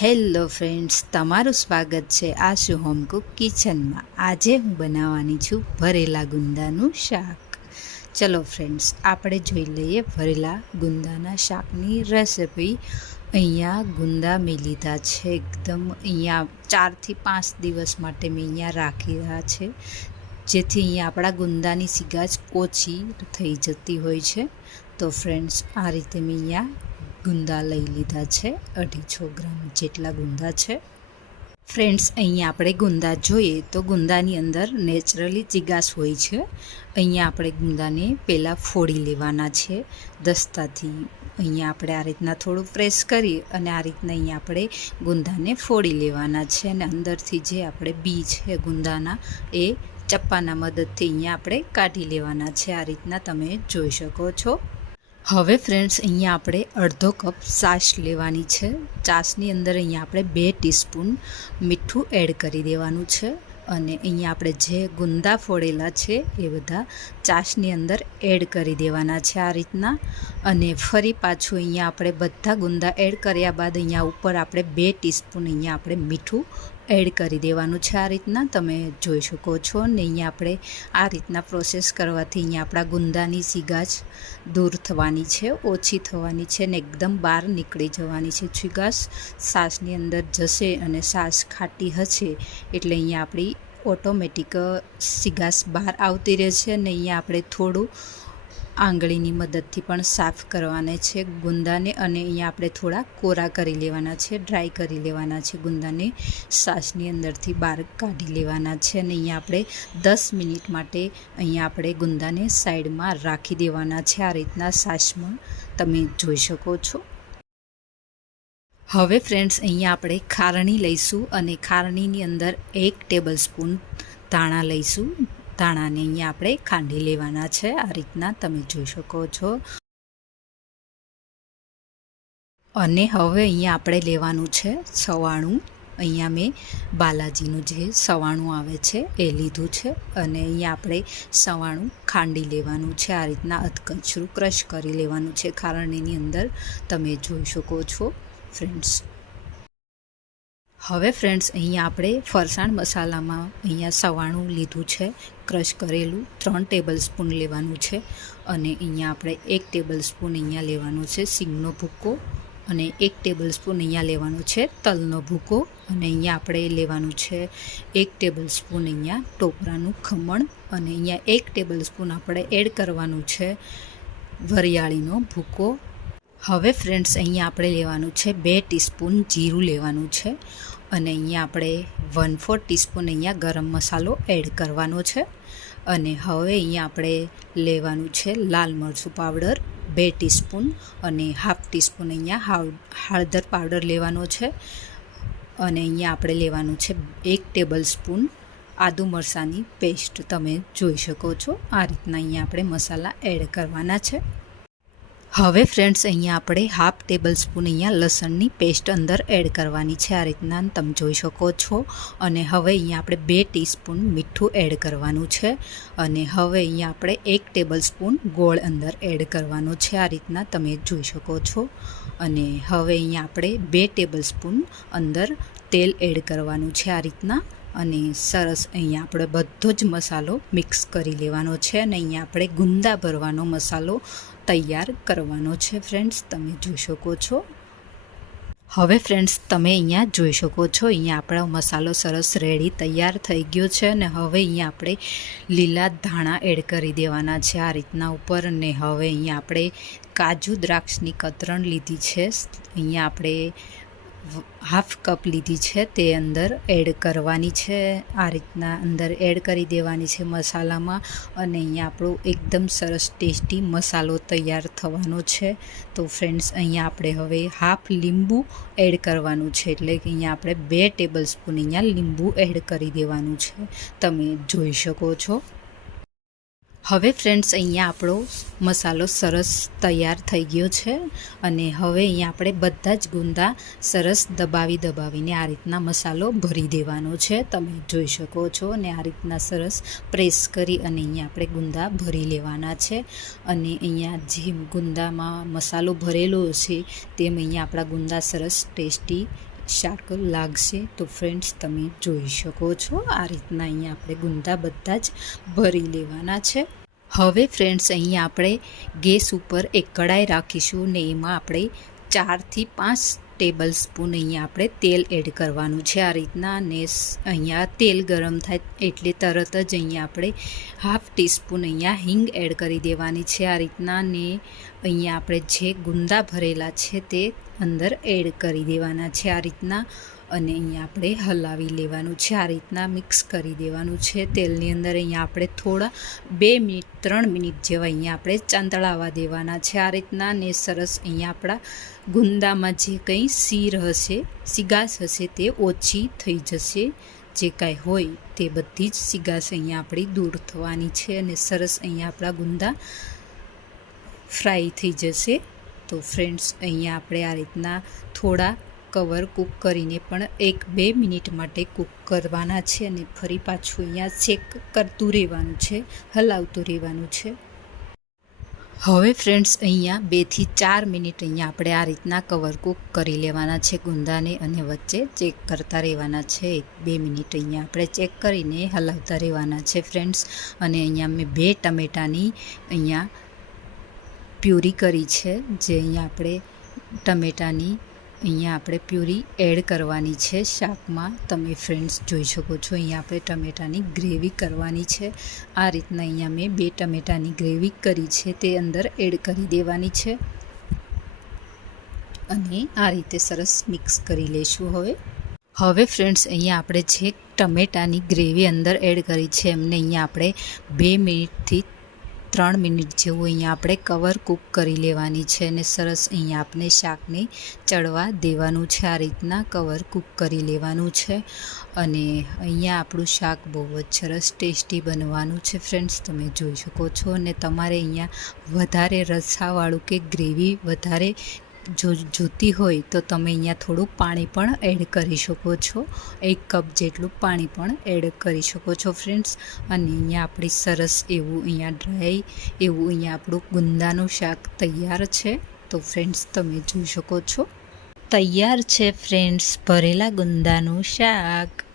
Hello friends, તમારું સ્વાગત છે આશુ હોમ કુક કિચનમાં। આજે હું બનાવવાની છું ભરેલા ગુંદાનું શાક। ચલો ફ્રેન્ડ્સ, આપણે જોઈ લઈએ ભરેલા ગુંદાના શાકની રેસિપી। અહીંયા ગુંદા મેં લીધા છે એકદમ, અહીંયા 4 થી 5 દિવસ માટે મેં અહીંયા રાખી રહ્યા છે, જેથી અહીંયા આપણા ગુંદાની સિગાચ ઓછી થઈ જતી હોય છે। તો ફ્રેન્ડ્સ, આ રીતે મેં અહીંયા ગુંદા લઈ લીધા છે, 250 ગ્રામ જેટલા ગુંદા છે। ફ્રેન્ડ્સ, અહીંયા આપણે ગુંદા જોઈએ તો ગુંદાની અંદર નેચરલી ચીગાશ હોય છે। અહીંયા આપણે ગુંદાને પહેલાં ફોડી લેવાના છે દસ્તાથી। અહીંયા આપણે આ રીતના થોડું પ્રેસ કરી અને આ રીતના અહીંયા આપણે ગુંદાને ફોડી લેવાના છે, અને અંદરથી જે આપણે બી છે ગુંદાના એ ચપ્પાના મદદથી અહીંયા આપણે કાઢી લેવાના છે। આ રીતના તમે જોઈ શકો છો। હવે ફ્રેન્ડ્સ, અહીંયા આપણે અડધો કપ છાશ લેવાની છે। છાશની અંદર અહીંયા આપણે 2 ટીસ્પૂન મીઠું એડ કરી દેવાનું છે, અને અહીંયા આપણે જે ગુંદા ફોડેલા છે એ બધા છાશની અંદર એડ કરી દેવાના છે આ રીતના। અને ફરી પાછું અહીંયા આપણે બધા ગુંદા એડ કર્યા બાદ અહીંયા ઉપર આપણે 2 ટીસ્પૂન અહીંયા આપણે મીઠું એડ કરી દેવાનું છે આ રીતના, તમે જોઈ શકો છો। ને અહીંયા આપણે આ રીતના પ્રોસેસ કરવાથી અહીંયા આપણા ગુંદાની સિગાચ દૂર થવાની છે, ઓછી થવાની છે, ને એકદમ બહાર નીકળી જવાની છે સિગાચ। છાશની અંદર જશે અને છાશ ખાટી હશે એટલે અહીંયા આપણી ઓટોમેટિક સિગાચ બહાર આવતી રહેશે। અને અહીંયા આપણે થોડું આંગળીની મદદથી પણ સાફ કરવાને છે ગુંદાને, અને અહીંયા આપણે થોડા કોરા કરી લેવાના છે, ડ્રાય કરી લેવાના છે ગુંદાને, છાશની અંદરથી બહાર કાઢી લેવાના છે। અને અહીંયા આપણે 10 મિનિટ માટે અહીંયા આપણે ગુંદાને સાઈડમાં રાખી દેવાના છે આ રીતના છાશમાં, તમે જોઈ શકો છો। હવે ફ્રેન્ડ્સ, અહીંયા આપણે ખારણી લઈશું, અને ખારણીની અંદર 1 ટેબલ સ્પૂન ધાણા લઈશું। ધાણાને અહીંયા આપણે ખાંડી લેવાના છે આ રીતના, તમે જોઈ શકો છો। અને હવે અહીંયા આપણે લેવાનું છે સવાણું। અહીંયા મેં બાલાજીનું જે સવાણું આવે છે એ લીધું છે, અને અહીંયા આપણે સવાણું ખાંડી લેવાનું છે આ રીતના, અધકચરું ક્રશ કરી લેવાનું છે ખારણીની અંદર, તમે જોઈ શકો છો ફ્રેન્ડ્સ। હવે ફ્રેન્ડ્સ, અહીંયા આપણે ફરસાણ મસાલામાં અહીંયા સવાણું લીધું છે ક્રશ કરેલું, 3 ટેબલ સ્પૂન લેવાનું છે, અને અહીંયા આપણે 1 ટેબલ સ્પૂન અહીંયા લેવાનું છે સિંગનો ભૂકો, અને 1 ટેબલ સ્પૂન અહીંયા લેવાનું છે તલનો ભૂકો, અને અહીંયા આપણે લેવાનું છે 1 ટેબલ સ્પૂન અહીંયા ટોપરાનું ખમણ, અને અહીંયા 1 ટેબલ સ્પૂન આપણે એડ કરવાનું છે વરિયાળીનો ભૂકો। હવે ફ્રેન્ડ્સ, અહીંયા આપણે લેવાનું છે 2 ટીસ્પૂન જીરું લેવાનું છે, અને અહીંયા આપણે 1/4 ટીસ્પૂન અહીંયા ગરમ મસાલો એડ કરવાનો છે। અને હવે અહીંયા આપણે લેવાનું છે લાલ મરચું પાવડર 2 ટીસ્પૂન, અને 1/2 ટીસ્પૂન અહીંયા હળદર પાવડર લેવાનો છે, અને અહીંયા આપણે લેવાનું છે 1 ટેબલ સ્પૂન આદુ મરચાંની પેસ્ટ, તમે જોઈ શકો છો। આ રીતના અહીંયા આપણે મસાલા એડ કરવાના છે। હવે ફ્રેન્ડ્સ, અહીંયા આપણે 1/2 ટેબલ સ્પૂન અહીંયા લસણની પેસ્ટ અંદર એડ કરવાની છે આ રીતના, તમે જોઈ શકો છો। અને હવે અહીંયા આપણે 2 ટીસ્પૂન મીઠું એડ કરવાનું છે, અને હવે અહીંયા આપણે 1 ટેબલ સ્પૂન ગોળ અંદર એડ કરવાનો છે આ રીતના, તમે જોઈ શકો છો। અને હવે અહીંયા આપણે 2 ટેબલ સ્પૂન અંદર તેલ એડ કરવાનું છે આ રીતના, અને સરસ અહીંયા આપણે બધો જ મસાલો મિક્સ કરી લેવાનો છે, અને અહીંયા આપણે ગુંદા ભરવાનો મસાલો તૈયાર કરવાનો છે ફ્રેન્ડ્સ, તમે જોઈ શકો છો। હવે ફ્રેન્ડ્સ, તમે અહીંયા જોઈ શકો છો, અહીંયા આપણો મસાલો સરસ રેડી તૈયાર થઈ ગયો છે, અને હવે અહીંયા આપણે લીલા ધાણા એડ કરી દેવાના છે આ રીતના ઉપર। અને હવે અહીંયા આપણે કાજુ દ્રાક્ષની કતરણ લીધી છે, અહીંયા આપણે 1/2 કપ લીધી છે, તે અંદર એડ કરવાની છે આ રીતના, અંદર એડ કરી દેવાની છે મસાલામાં, અને અહીંયા આપણો એકદમ સરસ ટેસ્ટી મસાલો તૈયાર થવાનો છે। તો ફ્રેન્ડ્સ, અહીંયા આપણે હવે 1/2 લીંબુ એડ કરવાનું છે, એટલે કે અહીંયા આપણે 2 ટેબલ સ્પૂન અહીંયા લીંબુ એડ કરી દેવાનું છે, તમે જોઈ શકો છો। હવે ફ્રેન્ડ્સ, અહીંયા આપણો મસાલો સરસ તૈયાર થઈ ગયો છે, અને હવે અહીંયા આપણે બધા જ ગુંદા સરસ દબાવીને આ રીતના મસાલો ભરી દેવાનો છે, તમે જોઈ શકો છો। અને આ રીતના સરસ પ્રેસ કરી અને અહીંયા આપણે ગુંદા ભરી લેવાના છે, અને અહીંયા જેમ ગુંદામાં મસાલો ભરેલો છે તેમ અહીંયા આપણા ગુંદા સરસ ટેસ્ટી શાક લાગશે. તો ફ્રેન્ડ્સ તમે જોઈ શકો છો આ રીતના અહીંયા આપણે ગુંદા બધા જ ભરી લેવાના છે. હવે ફ્રેન્ડ્સ અહીંયા આપણે ગેસ ઉપર એક કઢાઈ રાખીશું ને એમાં આપણે 4 થી 5 ટેબલ સ્પૂન અહીંયા આપણે તેલ એડ કરવાનું છે આ રીતના. ને અહીંયા તેલ ગરમ થાય એટલે તરત જ અહીંયા આપણે 1/2 ટીસ્પૂન અહીંયા હિંગ એડ કરી દેવાની છે આ રીતના. ને અહીંયા આપણે જે ગુંદા ભરેલા છે તે અંદર એડ કરી દેવાના છે આ રીતના. અને અહીંયા આપણે હલાવી લેવાનું છે આ રીતના, મિક્સ કરી દેવાનું છે તેલની અંદર. અહીંયા આપણે થોડા 2 મિનિટ 3 મિનિટ જેવા અહીંયા આપણે ચાંતળાવા દેવાના છે આ રીતના. ને સરસ અહીંયા આપણા ગુંદામાં જે કંઈ સીર હશે, સિગાસ હશે તે ઓછી થઈ જશે. જે કાંઈ હોય તે બધી જ સિગાસ અહીંયા આપણી દૂર થવાની છે અને સરસ અહીંયા આપણા ગુંદા ફ્રાય થઈ જશે. તો ફ્રેન્ડ્સ અહીંયા આપણે આ રીતના થોડા કવર કૂક કરીને પણ 1-2 મિનિટ માટે કૂક કરવાના છે અને ફરી પાછું અહીંયા ચેક કરતું રહેવાનું છે, હલાવતું રહેવાનું છે. હવે ફ્રેન્ડ્સ અહીંયા 2 થી 4 મિનિટ અહીંયા આપણે આ રીતના કવર કૂક કરી લેવાના છે ગુંદાને અને વચ્ચે ચેક કરતા રહેવાના છે. 1-2 મિનિટ અહીંયા આપણે ચેક કરીને હલાવતા રહેવાના છે ફ્રેન્ડ્સ. અને અહીંયા મેં 2 ટમેટાની અહીંયા પ્યુરી કરી છે, જે અહીંયા આપણે ટમેટાની પ્યુરી એડ કરવાની છે શાકમાં. તમે ફ્રેન્ડ્સ જોઈ શકો છો અહીંયા આપણે ટમેટાની ગ્રેવી કરવાની છે આ રીતના. અહીંયા મેં 2 ટમેટાની ગ્રેવી કરી છે તે અંદર એડ કરી દેવાની છે અને આ રીતે સરસ મિક્સ કરી લઈશું. હવે ફ્રેન્ડ્સ અહીંયા આપણે જે ટમેટાની ગ્રેવી અંદર એડ કરી છે એમને અહીંયા આપણે 2 મિનિટથી 3 મિનિટ જેવું અહીંયા આપણે કવર કૂક કરી લેવાની છે અને સરસ અહીંયા આપણે શાકને ચડવા દેવાનું છે આ રીતના કવર કૂક કરી લેવાનું છે. અને અહીંયા આપણું શાક બહુ જ સરસ ટેસ્ટી બનવાનું છે ફ્રેન્ડ્સ, તમે જોઈ શકો છો. અને તમારે અહીંયા વધારે રસાવાળું કે ગ્રેવી વધારે જોતી હોય તો તમે અહીંયા થોડું પાણી પણ એડ કરી શકો છો. 1 કપ જેટલું પાણી પણ એડ કરી શકો છો ફ્રેન્ડ્સ. અને અહીંયા આપણી સરસ એવું અહીંયા ડ્રાય એવું અહીંયા આપણું ગુંદાનું શાક તૈયાર છે. તો ફ્રેન્ડ્સ તમે જોઈ શકો છો તૈયાર છે ફ્રેન્ડ્સ ભરેલા ગુંદાનું શાક.